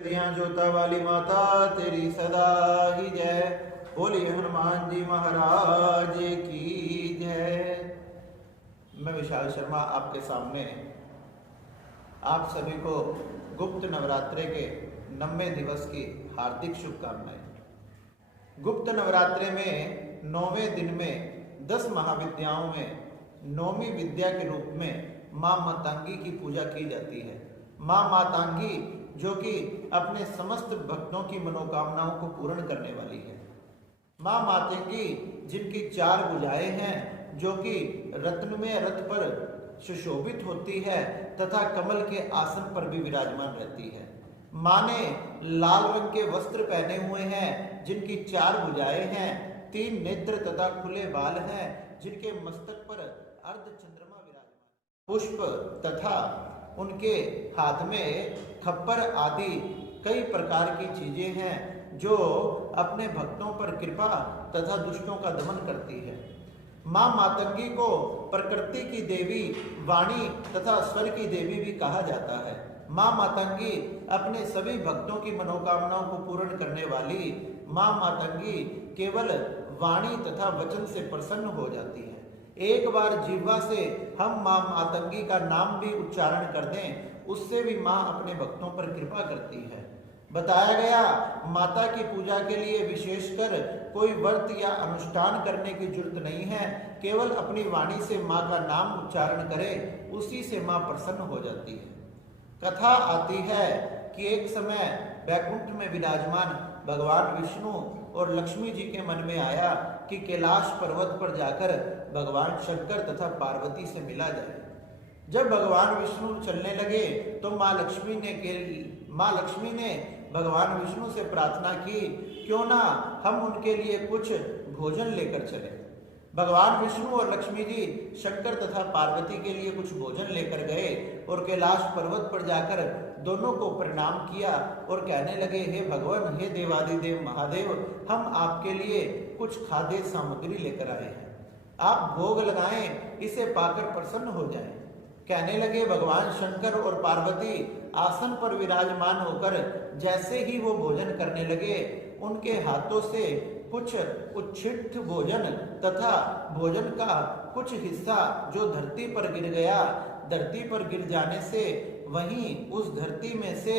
तेरियां जोता वाली माता तेरी सदा ही जय। बोलिए हनुमान जी महाराज की जय। मैं विशाल शर्मा आपके सामने आप सभी को गुप्त नवरात्रे के 90वें दिवस की हार्दिक शुभकामनाएं। गुप्त नवरात्रे में 9वें दिन में 10 महाविद्याओं में 9वीं विद्या के रूप में मां मातंगी की पूजा की जाती है। मां मातंगी जो कि अपने समस्त भक्तों की मनोकामनाओं को पूर्ण करने वाली है। मां मातंगी जिनकी 4 भुजाएं हैं, जो कि रत्न में रथ पर सुशोभित होती है तथा कमल के आसन पर भी विराजमान रहती है। मां ने लाल रंग के वस्त्र पहने हुए हैं, जिनकी 4 भुजाएं हैं, 3 नेत्र तथा खुले बाल हैं, जिनके मस्तक पर अर्ध चंद्रमा विराजमान, पुष्प तथा उनके हाथ में खप्पर आदि कई प्रकार की चीजें हैं जो अपने भक्तों पर कृपा तथा दुष्टों का दमन करती है। मां मातंगी को प्रकृति की देवी, वाणी तथा स्वर की देवी भी कहा जाता है। मां मातंगी अपने सभी भक्तों की मनोकामनाओं को पूर्ण करने वाली मां मातंगी केवल वाणी तथा वचन से प्रसन्न हो जाती है। एक बार जीवा से हम मां मातंगी का नाम भी उच्चारण कर दें, उससे भी मां अपने भक्तों पर कृपा करती है। बताया गया, माता की पूजा के लिए विशेषकर कोई व्रत या अनुष्ठान करने की जरूरत नहीं है। केवल अपनी वाणी से मां का नाम उच्चारण करे, उसी से मां प्रसन्न हो जाती है। कथा आती है कि एक समय वैकुंठ में विराजमान भगवान विष्णु और लक्ष्मी जी के मन में आया कि कैलाश पर्वत पर जाकर भगवान शंकर तथा पार्वती से मिला जाए। जब भगवान विष्णु चलने लगे तो मां लक्ष्मी ने भगवान विष्णु से प्रार्थना की, क्यों ना हम उनके लिए कुछ भोजन लेकर चले। भगवान विष्णु और लक्ष्मी जी शंकर तथा पार्वती के लिए कुछ भोजन लेकर गए और कैलाश पर्वत पर जाकर दोनों को प्रणाम किया और कहने लगे, हे भगवान, हे देवादिदेव महादेव, हम आपके लिए कुछ खाद्य सामग्री लेकर आए हैं, आप भोग लगाएं, इसे पाकर प्रसन्न हो जाएं। कहने लगे, भगवान शंकर और पार्वती आसन पर विराजमान होकर जैसे ही वो भोजन करने लगे, उनके हाथों से कुछ उच्छिष्ट भोजन तथा भोजन का कुछ हिस्सा जो धरती पर गिर गया, धरती पर गिर जाने से वहीं उस धरती में से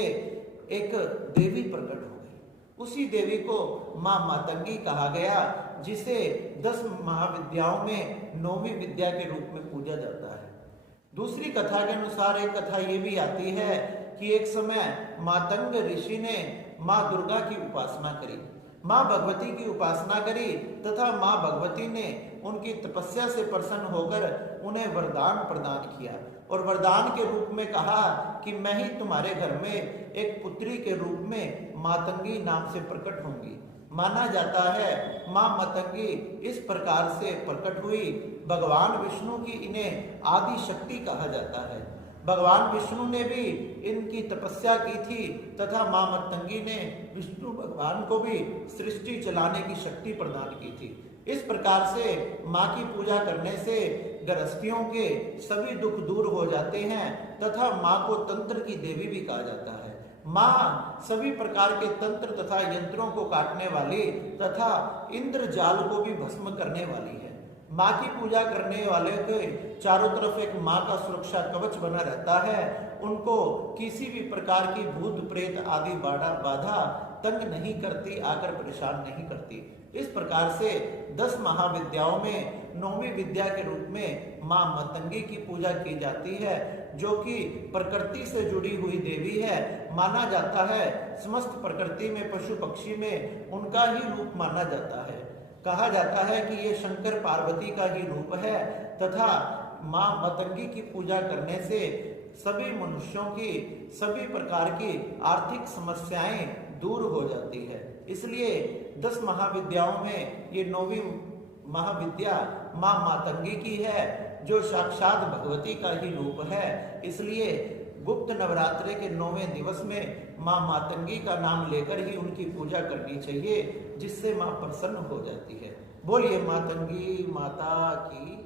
एक देवी प्रकट हो गई। उसी देवी को मां मातंगी कहा गया, जिसे 10 महाविद्याओं में 9वीं विद्या के रूप में पूजा जाता है। दूसरी कथा के अनुसार एक कथा ये भी आती है कि एक समय मातंग ऋषि ने मां दुर्गा की उपासना करी, मां भगवती की उपासना करी तथा मां भगवती ने उनकी तपस्या से प्रसन्न होकर उन्हें वरदान प्रदान किया और वरदान के रूप में कहा कि मैं ही तुम्हारे घर में एक पुत्री के रूप में मातंगी नाम से प्रकट होंगी। माना जाता है मां मातंगी इस प्रकार से प्रकट हुई। भगवान विष्णु की इन्हें आदि शक्ति कहा जाता है। भगवान विष्णु ने भी इनकी तपस्या की थी तथा मां मातंगी ने विष्णु भगवान को भी सृष्टि चलाने की शक्ति प्रदान की थी। इस प्रकार से मां की पूजा करने से गृहस्थियों के सभी दुख दूर हो जाते हैं तथा मां को तंत्र की देवी भी कहा जाता है। मां सभी प्रकार के तंत्र तथा यंत्रों को काटने वाली तथा इंद्रजाल को भी भस्म करने वाली है। मां की पूजा करने वाले के चारों तरफ एक मां का सुरक्षा कवच बना रहता है। उनको किसी भी प्रकार की भूत प्रेत आदि बाधा तंग नहीं करती, आकर परेशान नहीं करती। इस प्रकार से 10 महाविद्याओं में 9वीं विद्या के रूप में मां मातंगी की पूजा की जाती है, जो कि प्रकृति से जुड़ी हुई देवी है। माना जाता है समस्त प्रकृति में, पशु पक्षी में उनका ही रूप माना जाता है। कहा जाता है कि ये शंकर पार्वती का ही रूप है तथा मां मातंगी की पूजा करने से सभी मनुष्यों की सभी प्रकार की आर्थिक समस्याएं दूर हो जाती है। इसलिए 10 महाविद्याओं में ये 9वीं महाविद्या मां मातंगी की है, जो साक्षात भगवती का ही रूप है। इसलिए गुप्त नवरात्रे के 9वें दिवस में मां मातंगी का नाम लेकर ही उनकी पूजा करनी चाहिए, जिससे मां प्रसन्न हो जाती है। बोलिए मातंगी माता की।